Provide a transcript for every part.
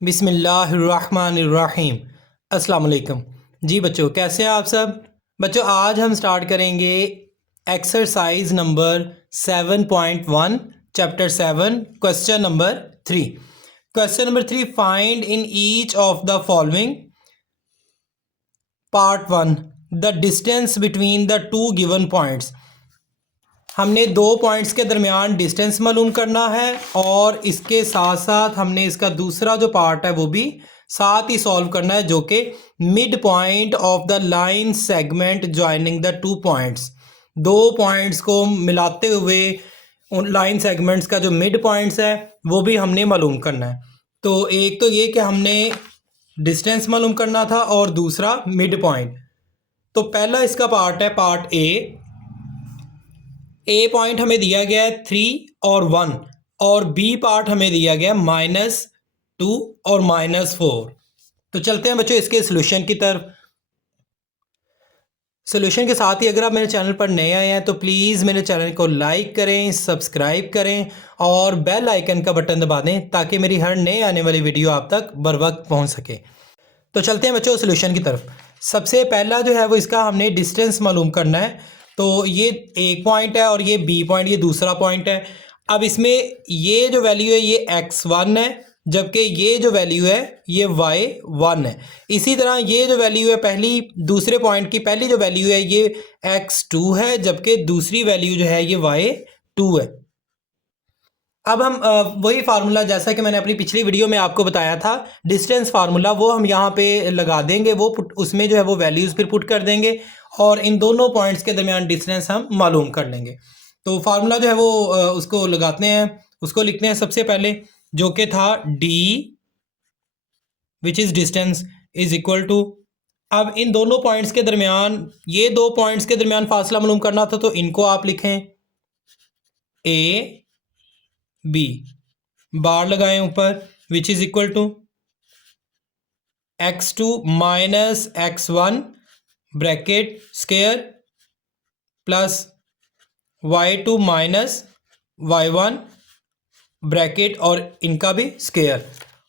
बिस्मिल्लाहिर्रहमानिर्रहीम। अस्सलाम वालेकुम। जी बच्चों, कैसे हैं आप सब? बच्चों, आज हम स्टार्ट करेंगे exercise number 7.1 chapter 7 question number 3। Question number 3, find in each of the following part 1 the distance between the two given points. हमने दो पॉइंट्स के दरमियान डिस्टेंस मालूम करना है और इसके साथ साथ हमने इसका दूसरा जो पार्ट है वो भी साथ ही सॉल्व करना है, जो कि mid point of the line segment joining the two points. दो पॉइंट्स को मिलाते हुए उन लाइन सेगमेंट्स का जो मिड पॉइंट्स है वो भी हमने मालूम करना है। तो एक तो ये कि हमने डिस्टेंस मालूम करना था और दूसरा मिड पॉइंट। तो पहला इसका पार्ट है पार्ट ए पॉइंट हमें दिया गया है 3 और 1 और बी पार्ट हमें दिया गया है -2 और -4। तो चलते हैं बच्चों इसके सोल्यूशन की तरफ। सोल्यूशन के साथ ही अगर आप मेरे चैनल पर नए आए हैं तो प्लीज़ मेरे चैनल को लाइक करें, सब्सक्राइब करें और बेल आइकन का बटन दबा दें ताकि मेरी हर नए आने वाली वीडियो आप तक बर वक्त पहुँच सके। तो चलते हैं बच्चों सोल्यूशन की तरफ। सबसे पहला जो है वो इसका हमने डिस्टेंस मालूम करना है। तो ये एक पॉइंट है और ये बी पॉइंट, ये दूसरा पॉइंट है। अब इसमें ये जो वैल्यू है ये x1 है, जबकि ये जो वैल्यू है ये y1 है। इसी तरह ये जो वैल्यू है पहली दूसरे पॉइंट की पहली जो वैल्यू है ये x2 है, जबकि दूसरी वैल्यू जो है ये y2 है। अब हम वही फार्मूला जैसा कि मैंने अपनी पिछली वीडियो में आपको बताया था, डिस्टेंस फार्मूला, वो हम यहाँ पे लगा देंगे। वो उसमें जो है वो वैल्यूज़ फिर पुट कर देंगे और इन दोनों पॉइंट्स के दरमियान डिस्टेंस हम मालूम कर लेंगे। तो फार्मूला जो है वो उसको लगाते हैं, उसको लिखते हैं सबसे पहले, जो कि था d which is distance is equal to. अब इन दोनों पॉइंट्स के दरमियान, ये दो पॉइंट्स के दरमियान फासला मालूम करना था, तो इनको आप लिखें a b, बार लगाएं ऊपर, which is equal to x2 minus x1 bracket square plus y2 minus y1 bracket और इनका भी स्केयर,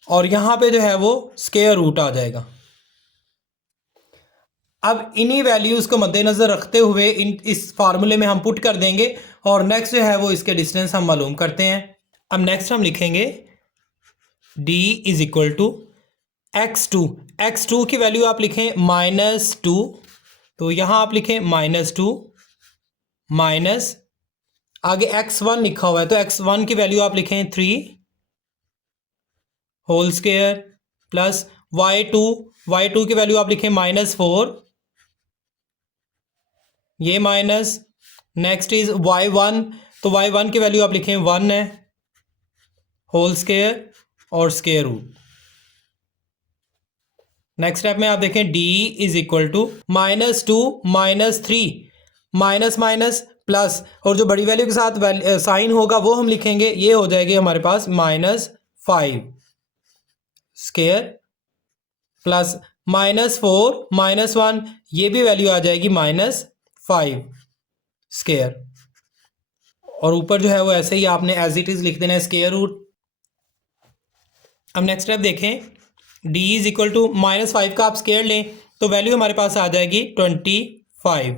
और यहाँ पे जो है वो स्केयर रूट आ जाएगा। अब इन्हीं वैल्यूज़ को मद्देनज़र रखते हुए इस फार्मूले में हम पुट कर देंगे और नेक्स्ट जो है वो इसके डिस्टेंस हम मालूम करते हैं। अब नेक्स्ट हम लिखेंगे d is equal to x2 की वैल्यू आप लिखें -2, तो यहाँ आप लिखें -2 माइनस, आगे x1 लिखा हुआ है तो x1 की वैल्यू आप लिखें 3 होल स्क्वायर प्लस y2 की वैल्यू आप लिखें -4, ये माइनस, नेक्स्ट इज y1, तो y1 की वैल्यू आप लिखें 1 है, होल स्क्वायर और स्क्वायर रूट। नेक्स्ट स्टेप में आप देखें d is equal to -2 -3 minus minus plus, और जो बड़ी वैल्यू के साथ साइन होगा वो हम लिखेंगे, ये हो जाएगी हमारे पास -5 स्क्वायर प्लस -4 -1, ये भी वैल्यू आ जाएगी -5 स्क्वायर, और ऊपर जो है वो ऐसे ही आपने एज इट इज लिख देना है स्क्वायर रूट। अब नेक्स्ट स्टेप देखें, d इज इक्वल टू -5 का आप स्क्वायर लें तो वैल्यू हमारे पास आ जाएगी 25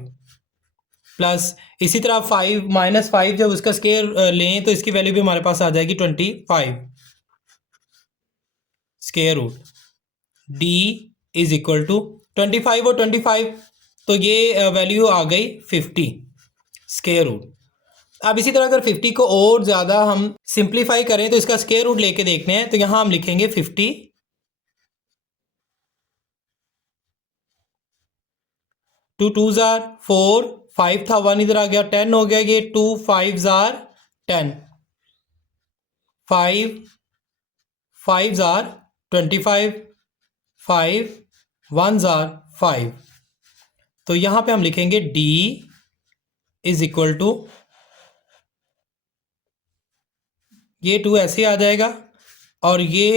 प्लस, इसी तरह -5 जब उसका स्क्वायर लें तो इसकी वैल्यू भी हमारे पास आ जाएगी 25 square root. d is equal to 25 और 25, तो ये वैल्यू आ गई 50 स्क्वायर रूट। अब इसी तरह अगर 50 को और ज़्यादा हम सिंप्लीफाई करें तो इसका स्क्वायर रूट लेके देखते हैं, तो यहाँ हम लिखेंगे 50 2 2 जार 4, 5 था 1 इधर आ गया, 10 हो गया, ये 2 5 जार 10, 5 जार 25, 5 1 जार 5, तो यहाँ पे हम लिखेंगे d इज इक्वल टू, ये 2 ऐसे आ जाएगा और ये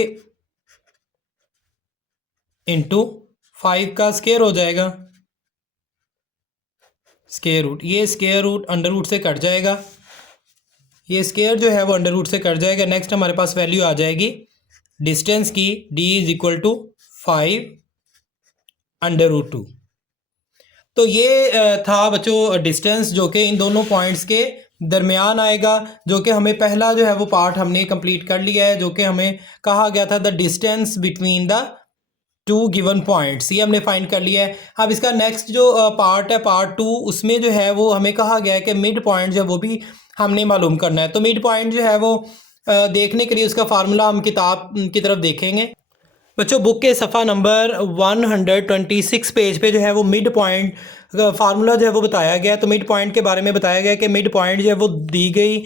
इंटू 5 का स्क्वायर हो जाएगा, स्क्वायर रूट, ये स्क्वायर रूट अंडर रूट से कट जाएगा, ये स्क्वायर जो है वो अंडर रूट से कट जाएगा। नेक्स्ट हमारे पास वैल्यू आ जाएगी डिस्टेंस की d इज इक्वल टू 5√2। तो ये था बच्चों डिस्टेंस जो कि इन दोनों पॉइंट्स के दरमियान आएगा, जो कि हमें पहला जो है वो पार्ट हमने कंप्लीट कर लिया है, जो कि हमें कहा गया था the distance between the two given points, ये हमने फाइंड कर लिया है। अब इसका नेक्स्ट जो पार्ट है पार्ट 2, उसमें जो है वो हमें कहा गया है कि मिड पॉइंट जो है वो भी हमने मालूम करना है। तो मिड पॉइंट जो है वो देखने के लिए उसका फार्मूला हम किताब की तरफ देखेंगे। बच्चों बुक के सफ़ा नंबर 126 पेज पे जो है वो मिड पॉइंट फार्मूला जो है वो बताया गया है। तो मिड पॉइंट के बारे में बताया गया है कि मिड पॉइंट जो है वो दी गई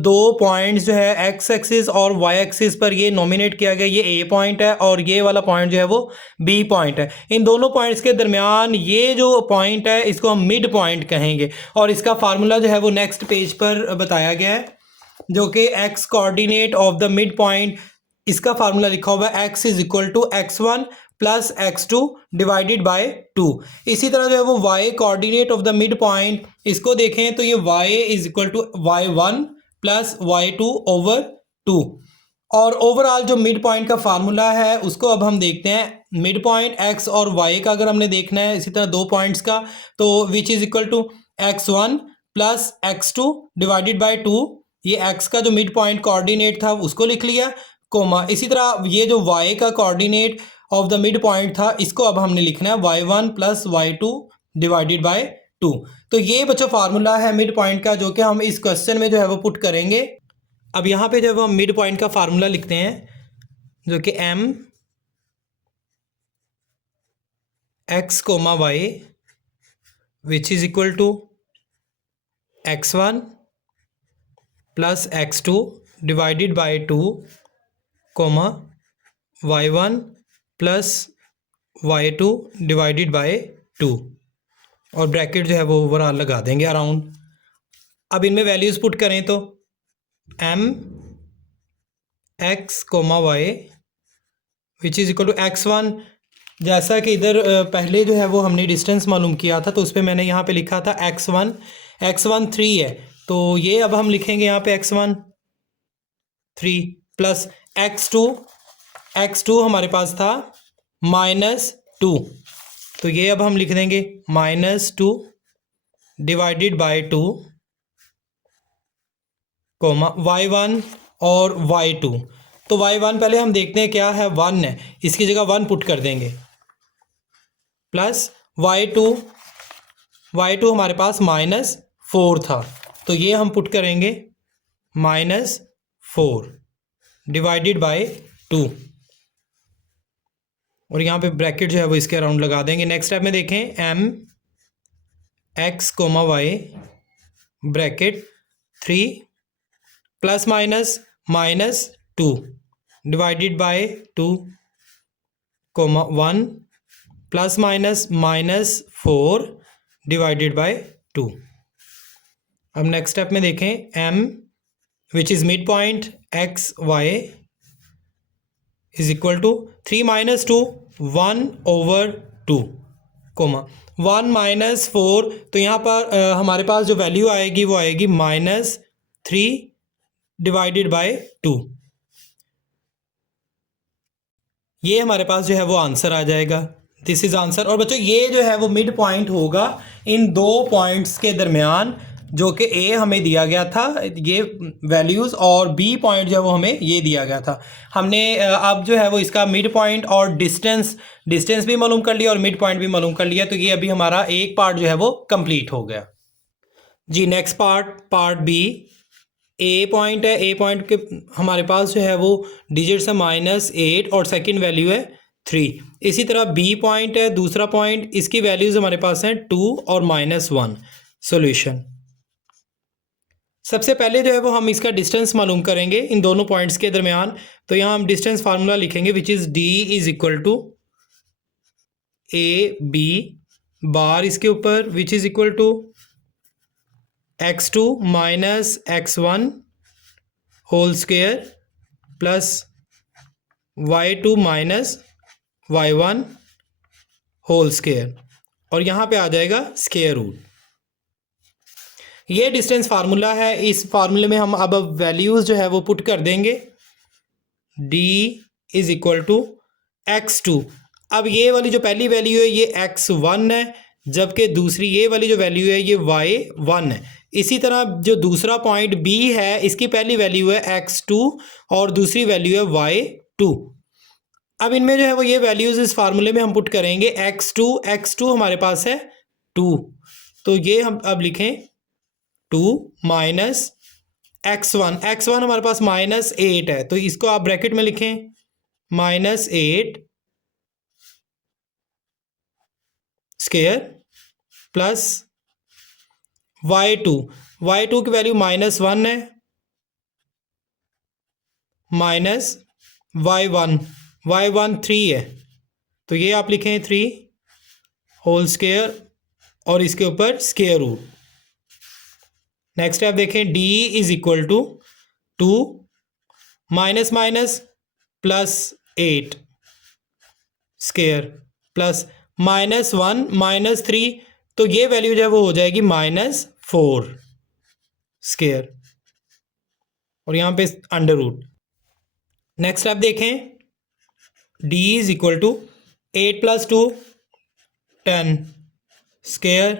दो पॉइंट्स जो है एक्स एक्सिस और वाई एक्सिस पर ये नॉमिनेट किया गया, ये ए पॉइंट है और ये वाला पॉइंट जो है वो बी पॉइंट है। इन दोनों पॉइंट्स के दरमियान ये जो पॉइंट है इसको हम मिड पॉइंट कहेंगे, और इसका फार्मूला जो है वो नेक्स्ट पेज पर बताया गया है, जो कि x coordinate of the mid point, इसका फार्मूला लिखा हुआ है x is equal to x1 plus x2 divided by 2। इसी तरह जो है वो y coordinate of the mid point, इसको देखें तो ये y is equal to y1 plus y2 over 2। और ओवरऑल जो मिड पॉइंट का फार्मूला है उसको अब हम देखते हैं। मिड पॉइंट x और y का अगर हमने देखना है इसी तरह दो पॉइंट्स का, तो which is equal to x1 plus x2 divided by 2। ये x का जो मिड पॉइंट कोऑर्डिनेट था उसको लिख लिया, कोमा इसी तरह ये जो y का coordinate of the mid point था इसको अब हमने लिखना है y1 plus y2 divided by 2। तो ये बच्चों फार्मूला है मिड पॉइंट का, जो कि हम इस क्वेश्चन में जो है वो पुट करेंगे। अब यहाँ पे जब हम मिड पॉइंट का फार्मूला लिखते हैं, जो कि m x coma y which is equal to x1 plus x2 divided by 2 comma y1 plus y2 divided by 2, और ब्रैकेट जो है वो ओवरऑल लगा देंगे अराउंड। अब इनमें वैल्यूज़ पुट करें तो m x coma y which is equal to x1, जैसा कि इधर पहले जो है वो हमने डिस्टेंस मालूम किया था तो उस पर मैंने यहाँ पे लिखा था x1 3 है, तो ये अब हम लिखेंगे यहाँ पे x1 3 प्लस x2 हमारे पास था -2, तो ये अब हम लिख देंगे -2 डिवाइडेड बाय 2 कोमा y1 और y2। तो y1 पहले हम देखते हैं क्या है, 1 है, इसकी जगह 1 पुट कर देंगे, प्लस y2 हमारे पास -4 था, तो ये हम पुट करेंगे -4 डिवाइडेड बाय 2, और यहाँ पे ब्रैकेट जो है वो इसके अराउंड लगा देंगे। नेक्स्ट स्टेप में देखें m x coma y bracket 3 plus -2 divided by 2 comma 1 plus -4 divided by 2। अब नेक्स्ट स्टेप में देखें m which is mid point x y is equal to 3 - 2 1/2 comma 1 - 4, तो यहाँ पर हमारे पास जो वैल्यू आएगी वो आएगी -3 डिवाइडेड बाय 2। ये हमारे पास जो है वो आंसर आ जाएगा, दिस इज़ आंसर। और बच्चों ये जो है वो मिड पॉइंट होगा इन दो पॉइंट्स के दरमियान, जो कि ए हमें दिया गया था ये वैल्यूज़, और बी पॉइंट जो है वो हमें ये दिया गया था। हमने अब जो है वो इसका मिड पॉइंट और डिस्टेंस भी मालूम कर लिया और मिड पॉइंट भी मालूम कर लिया, तो ये अभी हमारा एक पार्ट जो है वो कंप्लीट हो गया जी। नेक्स्ट पार्ट बी, ए पॉइंट है, ए पॉइंट के हमारे पास जो है वो डिजिट्स है -8 और सेकंड वैल्यू है 3। इसी तरह बी पॉइंट है दूसरा पॉइंट, इसकी वैल्यूज़ हमारे पास हैं 2 और -1। सॉल्यूशन, सबसे पहले जो है वो हम इसका डिस्टेंस मालूम करेंगे इन दोनों पॉइंट्स के दरमियान। तो यहाँ हम डिस्टेंस फार्मूला लिखेंगे which is d is equal to A B bar इसके ऊपर which is equal to x2 minus x1 whole square plus y2 minus y1 whole square, और यहाँ पे आ जाएगा स्क्वेयर रूट। ये डिस्टेंस फार्मूला है, इस फार्मूले में हम अब वैल्यूज़ जो है वो पुट कर देंगे। d is equal to x2। अब ये वाली जो पहली वैल्यू है ये x1 है, जबकि दूसरी ये वाली जो वैल्यू है ये y1 है। इसी तरह जो दूसरा पॉइंट B है इसकी पहली वैल्यू है x2 और दूसरी वैल्यू है y2। अब इनमें जो है वो ये वैल्यूज इस फार्मूले में हम पुट करेंगे। x2 हमारे पास है 2, तो ये हम अब लिखें 2 माइनस x1 हमारे पास -8 है, तो इसको आप ब्रैकेट में लिखें -8 स्क्वायर प्लस y2 की वैल्यू -1 है माइनस y1 3 है, तो ये आप लिखें 3 होल स्क्वायर और इसके ऊपर स्क्वायर रूट। नेक्स्ट आप देखें d is equal to 2 minus plus 8 square plus -1 -3, तो ये वैल्यू जो है वो हो जाएगी -4 स्क्वायर और यहाँ पे अंडर रूट। नेक्स्ट आप देखें d is equal to 8 + 2 10 square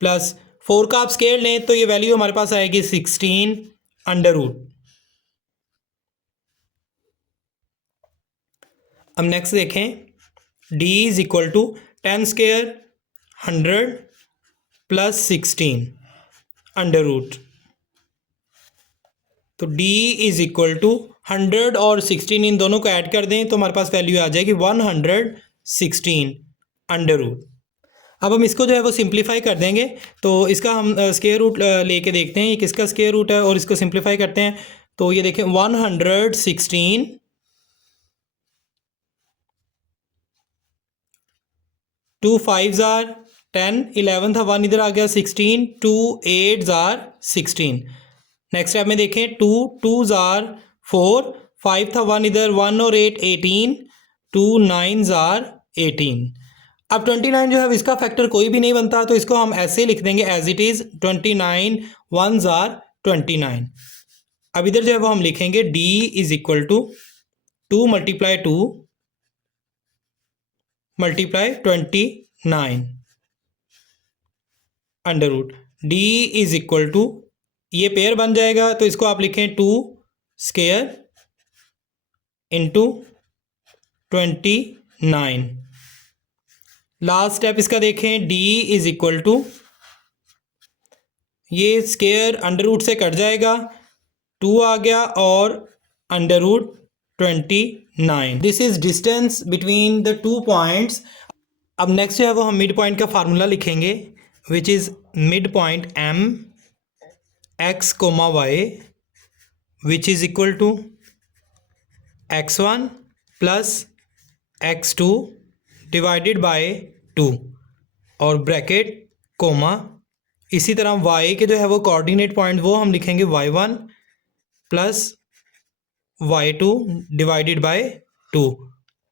plus 4 का आप स्क्वायर लें तो ये वैल्यू हमारे पास आएगी 16 अंडर रूट। अब नेक्स्ट देखें d is equal to 10 square 100 plus 16 under root, तो d इज इक्वल टू 100 और 16 इन दोनों को ऐड कर दें तो हमारे पास वैल्यू आ जाएगी 116 अंडर रूट। अब हम इसको जो है वो सिंप्लीफाई कर देंगे, तो इसका हम स्क्वायर रूट लेके देखते हैं ये किसका स्क्वायर रूट है और इसको सिंप्लीफाई करते हैं। तो ये देखें 116 2 5 आर 10 11 था 1 इधर आ गया 16 2 8 आर 16। नेक्स्ट स्टेप में देखें 2 2 आर 4 5 था 1 इधर 1 और 8 18 2 9 आर 18। अब 29 जो है इसका फैक्टर कोई भी नहीं बनता, तो इसको हम ऐसे लिख देंगे एज इट इज़ 29 1 आर 29। अब इधर जो है वो हम लिखेंगे d is equal to 2 multiply 2 multiply 29 under root. d is equal to ये पेयर बन जाएगा, तो इसको आप लिखें 2 स्क्वायर इंटू 29। लास्ट स्टेप इसका देखें d इज इक्वल टू ये स्क्वायर अंडर रूट से कट जाएगा 2 आ गया और under root 29। This is distance between the 2 points. अब नेक्स्ट जो है वो हम मिड पॉइंट का फार्मूला लिखेंगे which is mid point m x, y which is equal to x1 plus x2 divided by 2 और ब्रैकेट कोमा। इसी तरह y के जो है वो कोऑर्डिनेट पॉइंट वो हम लिखेंगे y1 plus y2 divided by 2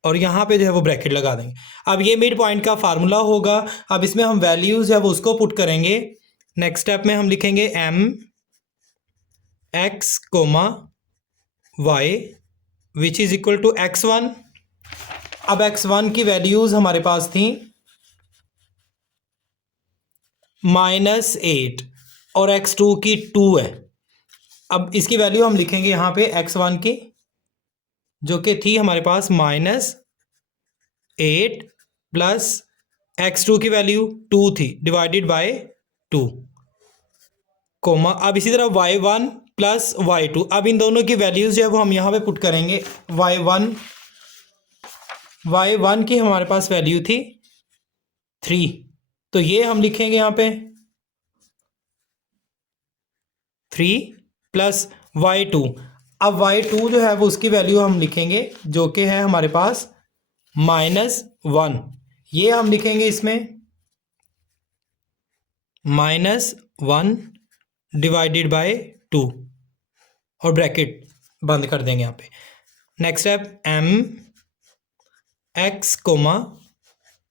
और यहाँ पे जो है वो ब्रैकेट लगा देंगे। अब ये मिड पॉइंट का फार्मूला होगा। अब इसमें हम वैल्यूज़ है वो उसको पुट करेंगे। नेक्स्ट स्टेप में हम लिखेंगे m x, y which is equal to x1। अब x1 की वैल्यूज़ हमारे पास थी -8 और x2 की 2 है। अब इसकी वैल्यू हम लिखेंगे यहाँ पे x1 की जो कि थी हमारे पास -8 प्लस x2 की वैल्यू 2 थी डिवाइडेड बाय 2 कोमा। अब इसी तरह y1 प्लस y2, अब इन दोनों की वैल्यूज़ जो है वो हम यहाँ पे पुट करेंगे। y1 की हमारे पास वैल्यू थी 3, तो ये हम लिखेंगे यहाँ पे 3 प्लस y2। अब y2 जो है वो उसकी वैल्यू हम लिखेंगे जो कि है हमारे पास -1, ये हम लिखेंगे इसमें -1 डिवाइडेड बाय 2 और ब्रैकेट बंद कर देंगे यहाँ पे। Next step m x,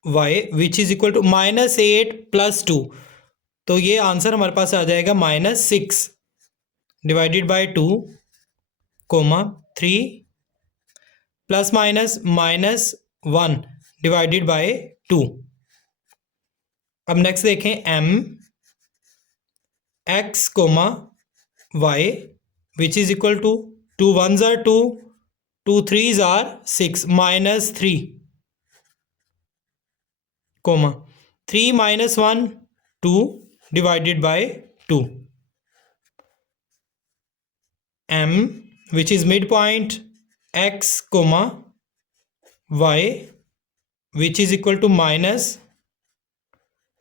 y which is equal to -8 plus 2, तो ये आंसर हमारे पास आ जाएगा -6 divided by 2 3 plus minus minus 1 divided by 2। अब नेक्स्ट देखें M x comma Y which is equal to 2 1s are 2, 2 3s are 6 minus 3 comma 3 minus 1 2 divided by 2। m which is midpoint x comma y which is equal to minus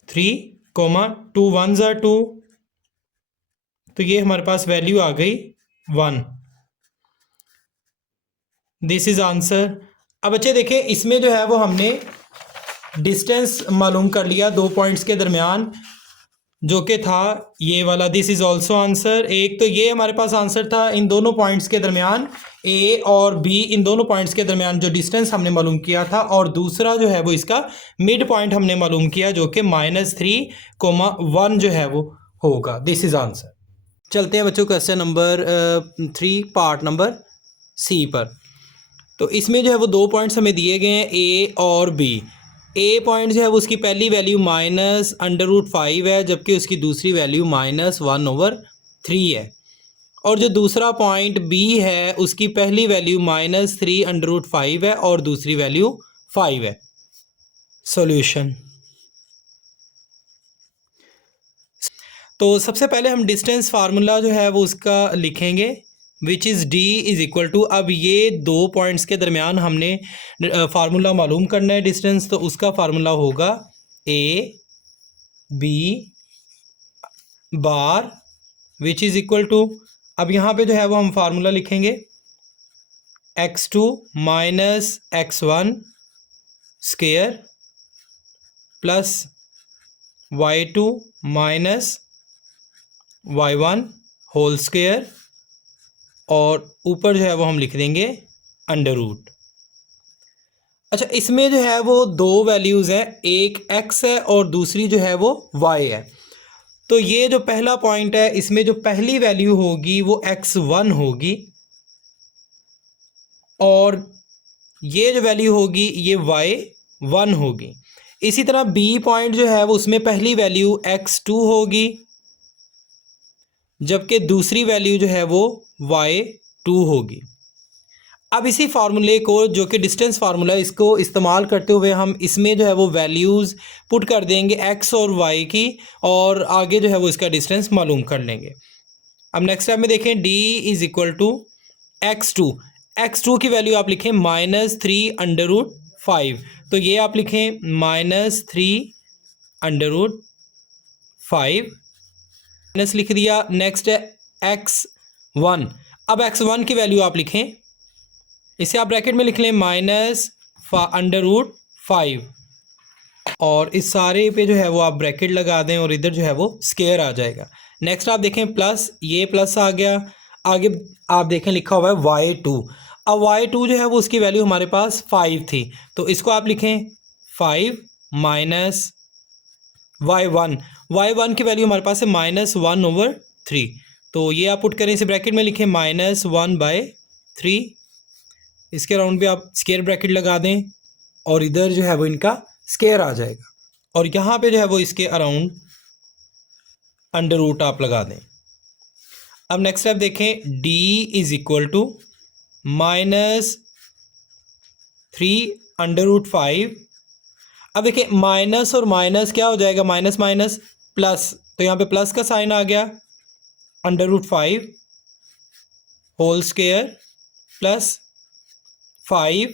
3 comma 2 1s are 2, तो ये हमारे पास value आ गई 1। This is answer. अब बच्चे देखें इसमें जो है वो हमने डिस्टेंस मालूम कर लिया दो पॉइंट्स के दरमियान, जो कि था ये वाला। This is also answer. एक तो ये हमारे पास आंसर था इन दोनों पॉइंट्स के दरमियान, ए और बी, इन दोनों पॉइंट्स के दरमियान जो डिस्टेंस हमने मालूम किया था, और दूसरा जो है वो इसका मिड पॉइंट हमने मालूम किया जो कि -3,1 जो है वो होगा। This is answer. चलते हैं बच्चों question number 3 part number C पर। तो इसमें जो है वो दो पॉइंट्स हमें दिए गए हैं ए और बी। ए पॉइंट जो है वो उसकी पहली वैल्यू -√5 है, जबकि उसकी दूसरी वैल्यू -1/3 है। और जो दूसरा पॉइंट बी है उसकी पहली वैल्यू -3√5 है और दूसरी वैल्यू 5 है। सॉल्यूशन। तो सबसे पहले हम डिस्टेंस फार्मूला जो है वो उसका लिखेंगे, which is d is equal to, अब ये दो पॉइंट्स के दरमियान हमने फार्मूला मालूम करना है डिस्टेंस, तो उसका फार्मूला होगा a b bar which is equal to, अब यहाँ पे जो है वो हम फार्मूला लिखेंगे x2 minus x1 square plus y2 minus y1 whole square, और ऊपर जो है वो हम लिख देंगे अंडर रूट। अच्छा, इसमें जो है वो दो वैल्यूज़ हैं, एक x है और दूसरी जो है वो y है। तो ये जो पहला पॉइंट है इसमें जो पहली वैल्यू होगी वो x1 होगी, और ये जो वैल्यू होगी ये y1 होगी। इसी तरह b पॉइंट जो है वो उसमें पहली वैल्यू x2 होगी, जबकि दूसरी वैल्यू जो है वो y2 होगी। अब इसी फार्मूले को जो कि डिस्टेंस फार्मूला, इसको इस्तेमाल करते हुए हम इसमें जो है वो वैल्यूज़ पुट कर देंगे x और y की, और आगे जो है वो इसका डिस्टेंस मालूम कर लेंगे। अब नेक्स्ट स्टेप में देखें d is equal to x2 की वैल्यू आप लिखें -3√5, तो ये आप लिखें -3√5 माइनस लिख दिया। नेक्स्ट है x1, अब x1 की वैल्यू आप लिखें, इसे आप ब्रैकेट में लिख लें -√5, और इस सारे पे जो है वो आप ब्रैकेट लगा दें और इधर जो है वो स्क्वायर आ जाएगा। नेक्स्ट आप देखें प्लस, ये प्लस आ गया, आगे आप देखें लिखा हुआ है y2। अब y2 जो है वो उसकी वैल्यू हमारे पास 5 थी, तो इसको आप लिखें 5 माइनस y1 की वैल्यू हमारे पास है -1/3, तो ये आप पुट करें, इसे ब्रैकेट में लिखें -1/3, इसके अराउंड भी आप स्क्वायर ब्रैकेट लगा दें और इधर जो है वो इनका स्क्वायर आ जाएगा, और यहाँ पे जो है वो इसके अराउंड अंडर रूट आप लगा दें। अब नेक्स्ट स्टेप देखें, d इज़ इक्वल टू -3√5। अब देखिए माइनस और माइनस क्या हो जाएगा, माइनस माइनस प्लस, तो यहाँ पे प्लस का साइन आ गया, √5 whole square plus 5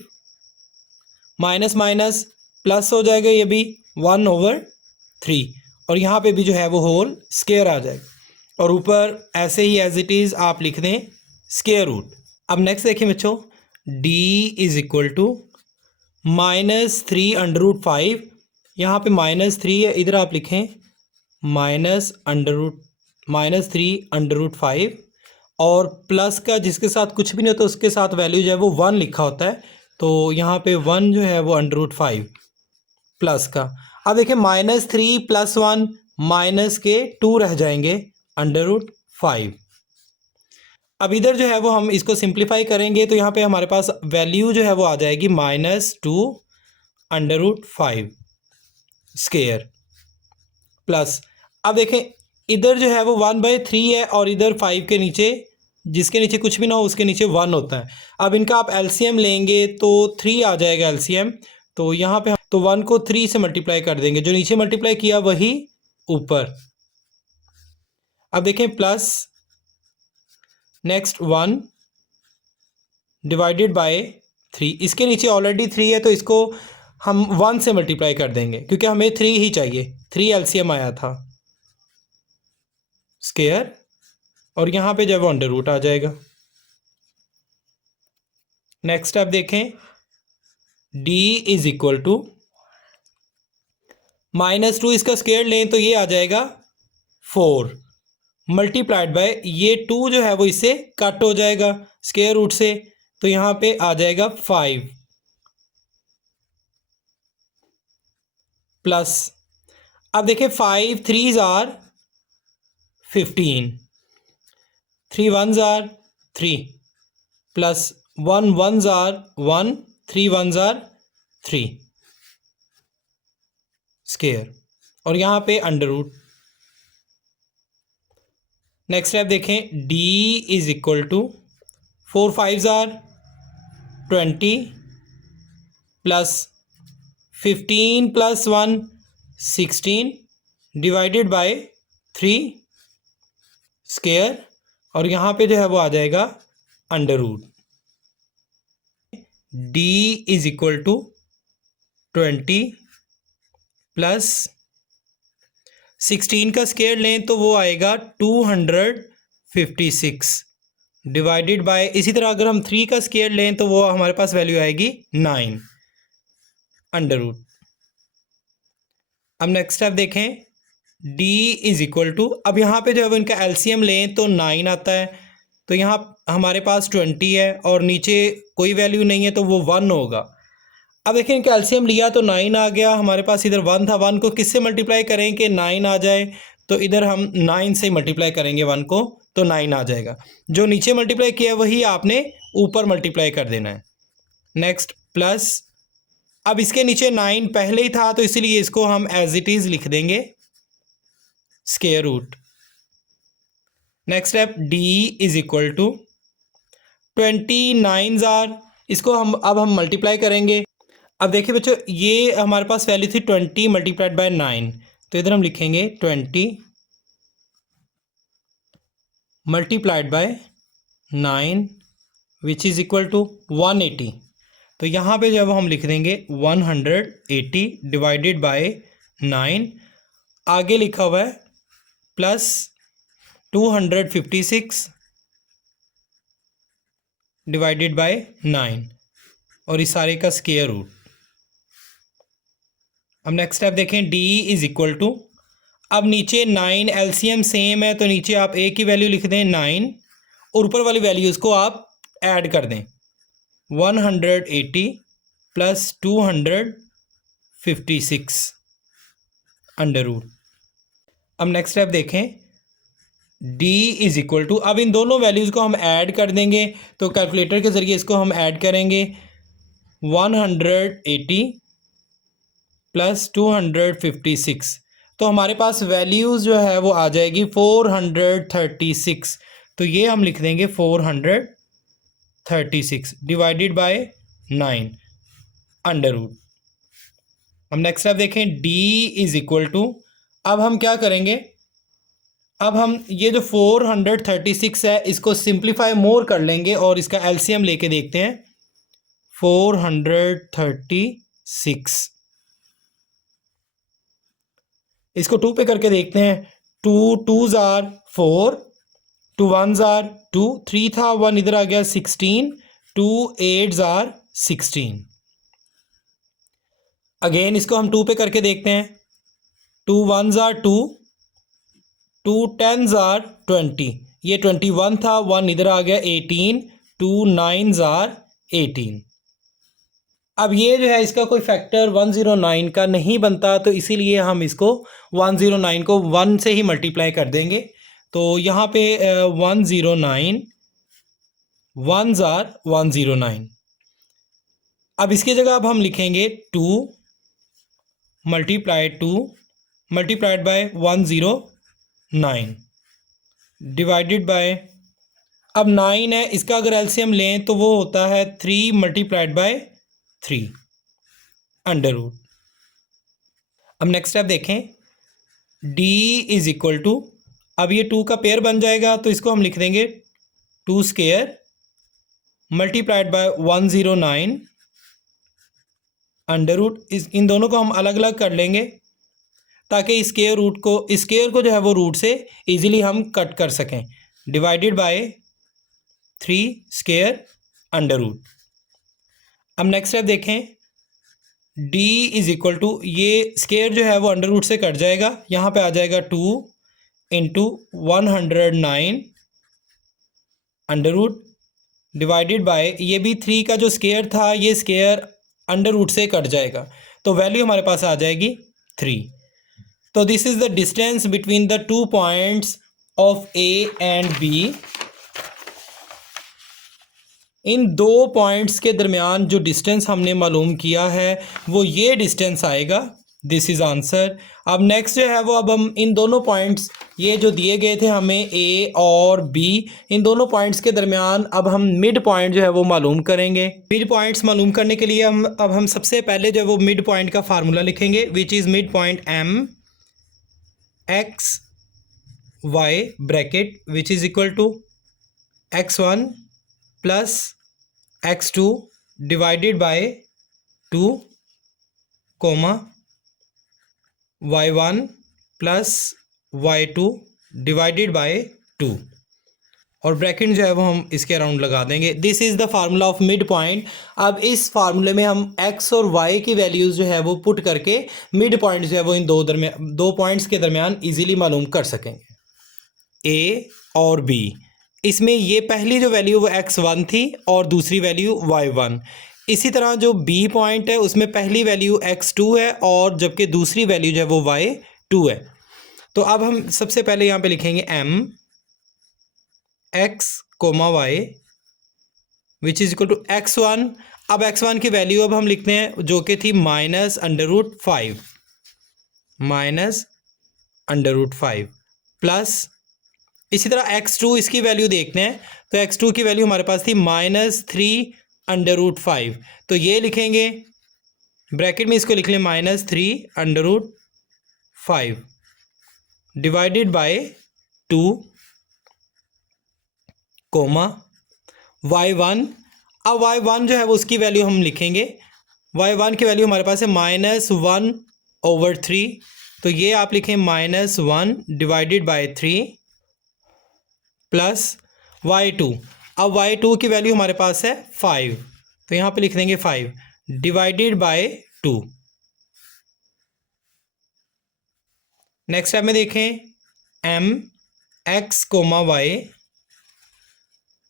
minus minus plus हो जाएगा, ये भी 1/3, और यहाँ पे भी जो है वो होल स्क्वायर आ जाएगा, और ऊपर ऐसे ही एज इट इज़ आप लिख दें स्क्वायर रूट। अब नेक्स्ट देखिए बच्चों, d इज़ इक्वल टू -3√5, यहाँ पे -3 है, इधर आप लिखें -3√5, और प्लस का जिसके साथ कुछ भी नहीं होता उसके साथ वैल्यू जो है वो 1 लिखा होता है, तो यहाँ पे 1 जो है वो √5 प्लस का। अब देखिए -3 + 1 माइनस के 2 रह जाएंगे √5। अब इधर जो है वो हम इसको सिंप्लीफाई करेंगे तो यहाँ पे हमारे पास वैल्यू जो है वो आ जाएगी -2√5 स्क्वायर प्लस, अब देखें इधर जो है वो 1/3 है और इधर 5 के नीचे, जिसके नीचे कुछ भी ना हो उसके नीचे 1 होता है। अब इनका आप एलसीएम लेंगे तो 3 आ जाएगा एलसीएम, तो यहाँ पे तो 1 को 3 से मल्टीप्लाई कर देंगे, जो नीचे मल्टीप्लाई किया वही ऊपर। अब देखें प्लस नेक्स्ट 1 डिवाइडेड बाय 3, इसके नीचे ऑलरेडी 3 है तो इसको हम 1 से मल्टीप्लाई कर देंगे क्योंकि हमें 3 ही चाहिए, 3 एलसीएम आया था स्क्वायर, और यहाँ पे जब अंडर रूट आ जाएगा। नेक्स्ट आप देखें d इज इक्वल टू -2, इसका स्क्वायर लें तो ये आ जाएगा 4 मल्टीप्लाइड बाय ये 2 जो है वो इससे कट हो जाएगा स्क्वायर रूट से, तो यहाँ पे आ जाएगा 5 प्लस, अब देखें 5 3s are 15, 3 1s are 3 plus 1 1s are 1, 3 1s are 3 square, और यहाँ पे अंडर रूट। नेक्स्ट स्टेप देखें d is equal to 4 5s are 20 plus 15 plus 1 16 divided by 3 square, और यहाँ पे जो है वो आ जाएगा under root. d is equal to 20 plus 16 का स्क्वायर लें तो वो आएगा 256 डिवाइडेड बाय, इसी तरह अगर हम 3 का स्क्वायर लें तो वो हमारे पास वैल्यू आएगी 9 अंडर रूट। अब नेक्स्ट स्टेप देखें d इज इक्वल टू, अब यहाँ पे जो है वो इनका एलसीएम लें तो 9 आता है, तो यहाँ हमारे पास 20 है और नीचे कोई वैल्यू नहीं है तो वो 1 होगा। अब देखें इनका एलसीएम लिया तो 9 आ गया, हमारे पास इधर 1 था, 1 को किससे मल्टीप्लाई करें कि 9 आ जाए, तो इधर हम 9 से मल्टीप्लाई करेंगे 1 को तो 9 आ जाएगा, जो नीचे मल्टीप्लाई किया वही आपने ऊपर मल्टीप्लाई कर देना है। नेक्स्ट प्लस, अब इसके नीचे 9 पहले ही था तो इसीलिए इसको हम एज इट इज़ लिख देंगे square root. Next step d is equal to 29 are, इसको हम मल्टीप्लाई करेंगे। अब देखिए बच्चों ये हमारे पास वैल्यू थी 20 मल्टीप्लाइड बाय 9, तो इधर हम लिखेंगे 20 multiplied by 9 which is equal to 180, तो यहाँ पे जब हम लिख देंगे 180 डिवाइडेड बाय 9, आगे लिखा हुआ है प्लस 256 डिवाइडेड बाय 9 और इस सारे का स्क्वायर रूट। अब नेक्स्ट स्टेप देखें d इज इक्वल टू, अब नीचे 9 एलसीएम सेम है तो नीचे आप a की वैल्यू लिख दें 9 और ऊपर वाली वैल्यूज़ को आप ऐड कर दें 180 प्लस 256 अंडर रूट। अब नेक्स्ट स्टेप देखें d इज इक्वल टू, अब इन दोनों वैल्यूज़ को हम ऐड कर देंगे, तो कैलकुलेटर के ज़रिए इसको हम ऐड करेंगे 180 प्लस 256, तो हमारे पास वैल्यूज़ जो है वो आ जाएगी 436, तो ये हम लिख देंगे 436 डिवाइडेड बाय 9 अंडर रूट। हम नेक्स्ट स्टेप देखें d इज इक्वल टू, अब हम क्या करेंगे, अब हम ये जो 436 है इसको सिंप्लीफाई मोर कर लेंगे और इसका एलसीएम लेके देखते हैं 436, इसको 2 पे करके देखते हैं, 2 2s आर 4, 2 1s आर 2, 3 था 1 इधर आ गया 16, 2 8s आर 16। अगेन इसको हम 2 पे करके देखते हैं, 2 1s आर 2, 2 10s आर 20, ये 21 था 1 इधर आ गया 18, 2 9s आर 18। अब ये जो है इसका कोई फैक्टर 109 का नहीं बनता, तो इसीलिए हम इसको 109 को 1 से ही मल्टीप्लाई कर देंगे, तो यहाँ पे 109 1s आर 109। अब इसकी जगह अब हम लिखेंगे 2 मल्टीप्लाइड बाय 109 डिवाइडेड बाय, अब 9 है, इसका अगर एलसीएम लें तो वो होता है 3 मल्टीप्लाइड बाय 3 अंडर रूट। अब नेक्स्ट स्टेप देखें, d इज इक्वल टू, अब ये 2 का पेयर बन जाएगा तो इसको हम लिख देंगे 2 square multiplied by 109 under root. इन दोनों को हम अलग अलग कर लेंगे ताकि स्केयर को जो है वो रूट से इजीली हम कट कर सकें। Divided by 3 square under root. अब नेक्स्ट स्टेप देखें, d इज इक्वल टू, ये स्केयर जो है वो अंडर रूट से कट जाएगा, यहाँ पे आ जाएगा 2 into 109 under root divided by, ये भी 3 का जो स्केयर था ये स्केयर अंडर रूट से कट जाएगा तो वैल्यू हमारे पास आ जाएगी 3। तो this is the distance between the 2 points of A and B. इन 2 पॉइंट्स के दरमियान जो डिस्टेंस हमने मालूम किया है वो ये डिस्टेंस आएगा। This is answer. अब नेक्स्ट जो है वो, अब हम इन दोनों पॉइंट्स, ये जो दिए गए थे हमें ए और बी, इन दोनों पॉइंट्स के दरमियान अब हम मिड पॉइंट जो है वो मालूम करेंगे। मिड पॉइंट्स मालूम करने के लिए हम सबसे पहले जो है वो मिड पॉइंट का फार्मूला लिखेंगे, which is mid point M X Y bracket which is equal to x1 plus x2 divided by 2 comma y1 plus y2 divided by 2, और ब्रैकेट जो है वो हम इसके अराउंड लगा देंगे। This is the formula of mid point. अब इस फार्मूले में हम x और y की वैल्यूज़ जो है वो पुट करके मिड पॉइंट जो है वो इन दो पॉइंट्स के दरमियान इजीली मालूम कर सकेंगे। a और b, इसमें ये पहली जो वैल्यू वो x1 थी और दूसरी वैल्यू y1। इसी तरह जो b पॉइंट है उसमें पहली वैल्यू x2 है और जबकि दूसरी वैल्यू जो है वो y2 है। तो अब हम सबसे पहले यहाँ पे लिखेंगे m x coma y which is equal to x1। अब x1 की वैल्यू अब हम लिखते हैं जो कि थी -√5 प्लस, इसी तरह x2 इसकी वैल्यू देखते हैं तो x2 की वैल्यू हमारे पास थी -3√5, तो ये लिखेंगे ब्रैकेट में, इसको लिख लें -3√5 डिवाइडेड बाय 2 कोमा y1। अब y1 जो है वो उसकी वैल्यू हम लिखेंगे, y1 की वैल्यू हमारे पास है -1/3, तो ये आप लिखें -1 डिवाइडेड बाय 3 प्लस y2। अब y2 की वैल्यू हमारे पास है 5, तो यहाँ पे लिख देंगे 5 डिवाइडेड बाय 2। नेक्स्ट स्टेप में देखें, m x coma y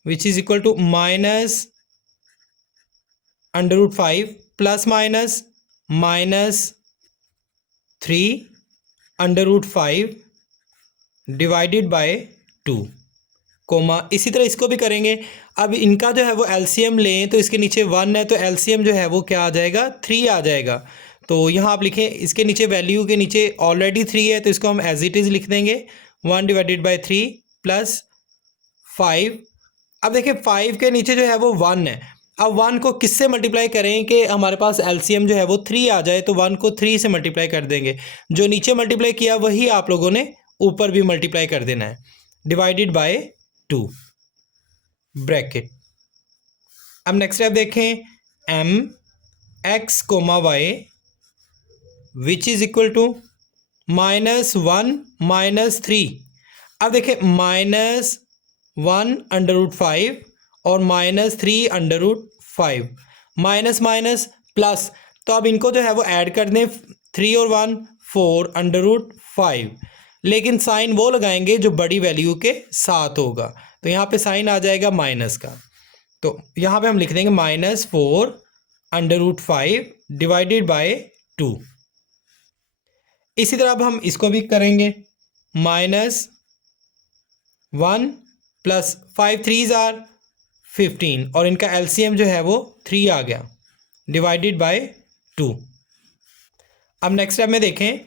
which is equal to -√5 plus -3√5 divided by 2 comma, इसी तरह इसको भी करेंगे। अब इनका जो है वो एलसीएम लें तो इसके नीचे 1 है तो एलसीएम जो है वो क्या आ जाएगा, 3 आ जाएगा। तो यहाँ आप लिखें, इसके नीचे वैल्यू के नीचे ऑलरेडी 3 है तो इसको हम एज इट इज़ लिख देंगे 1 डिवाइडेड बाय 3 प्लस 5। अब देखिए 5 के नीचे जो है वो 1 है। अब 1 को किससे मल्टीप्लाई करें कि हमारे पास एलसीएम जो है वो 3 आ जाए, तो 1 को 3 से मल्टीप्लाई कर देंगे, जो नीचे मल्टीप्लाई किया वही आप लोगों ने ऊपर भी मल्टीप्लाई कर देना है, डिवाइडेड बाय 2 ब्रैकेट। अब नेक्स्ट स्टेप देखें, m x coma y which is equal to -1 -3। अब देखें -1/5 और -3/5, माइनस माइनस प्लस, तो अब इनको जो है वो ऐड कर दें, 3 और 1 4/5, लेकिन साइन वो लगाएंगे जो बड़ी वैल्यू के साथ होगा, तो यहाँ पे साइन आ जाएगा माइनस का, तो यहाँ पे हम लिख देंगे -4/5 डिवाइडेड बाय 2। इसी तरह अब हम इसको भी करेंगे, -1 प्लस 5 3s आर 15 और इनका एलसीएम जो है वो 3 आ गया डिवाइडेड बाय 2। अब नेक्स्ट स्टेप में देखें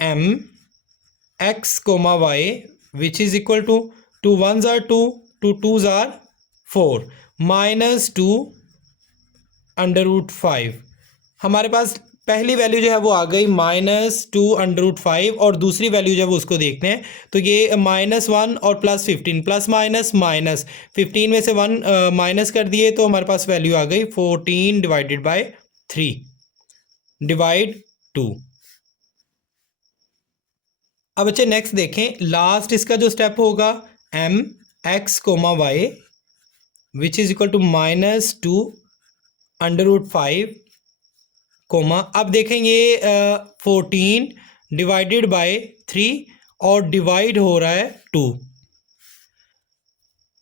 M x comma Y which is equal to 2 1s are 2 2 2s are 4 minus 2 √5। हमारे पास पहली वैल्यू जो है वो आ गई -2 √5 और दूसरी वैल्यू जो है वो उसको देखते हैं। तो ये -1 और +15 प्लस माइनस माइनस 15 में से 1 माइनस कर दिए तो हमारे पास वैल्यू आ गई 14 डिवाइडेड बाय 3 डिवाइड 2। अब बच्चे नेक्स्ट देखें लास्ट इसका जो स्टेप होगा M x comma Y which is equal to -2 √5 comma. अब देखेंगे 14 डिवाइडेड बाय 3 और डिवाइड हो रहा है 2।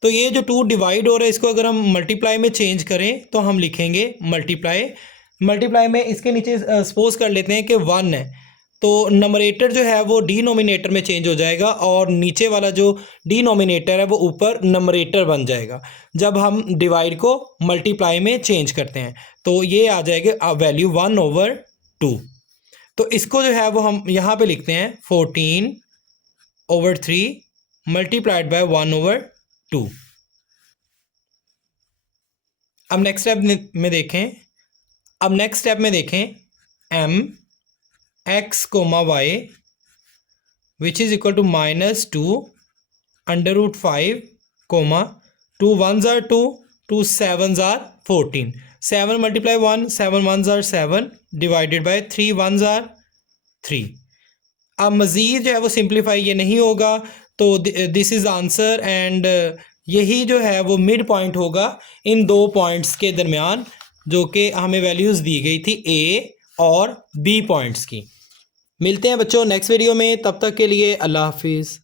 तो ये जो 2 डिवाइड हो रहा है इसको अगर हम मल्टीप्लाई में चेंज करें तो हम लिखेंगे मल्टीप्लाई में इसके नीचे सपोज कर लेते हैं कि 1 है तो नंबरेटर जो है वो डिनोमिनेटर में चेंज हो जाएगा और नीचे वाला जो डिनोमिनेटर है वो ऊपर नंबरेटर बन जाएगा जब हम डिवाइड को मल्टीप्लाई में चेंज करते हैं। तो ये आ जाएगा वैल्यू 1/2। तो इसको जो है वो हम यहाँ पे लिखते हैं 14/3 मल्टीप्लाइड बाय 1/2। अब नेक्स्ट स्टेप में देखें M x comma Y which is equal to -2 √5 comma 2 1s are 2 2 7s are 14 7 × 1 7 1s are 7 divided by 3 1s are 3। अब मज़ीद जो है वो सिंप्लीफाई ये नहीं होगा तो दिस इज़ आंसर एंड यही जो है वो मिड पॉइंट होगा इन दो पॉइंट्स के दरमियान जो कि हमें वैल्यूज़ दी गई थी ए और बी पॉइंट्स की। मिलते हैं बच्चों नेक्स्ट वीडियो में, तब तक के लिए अल्लाह हाफिज़।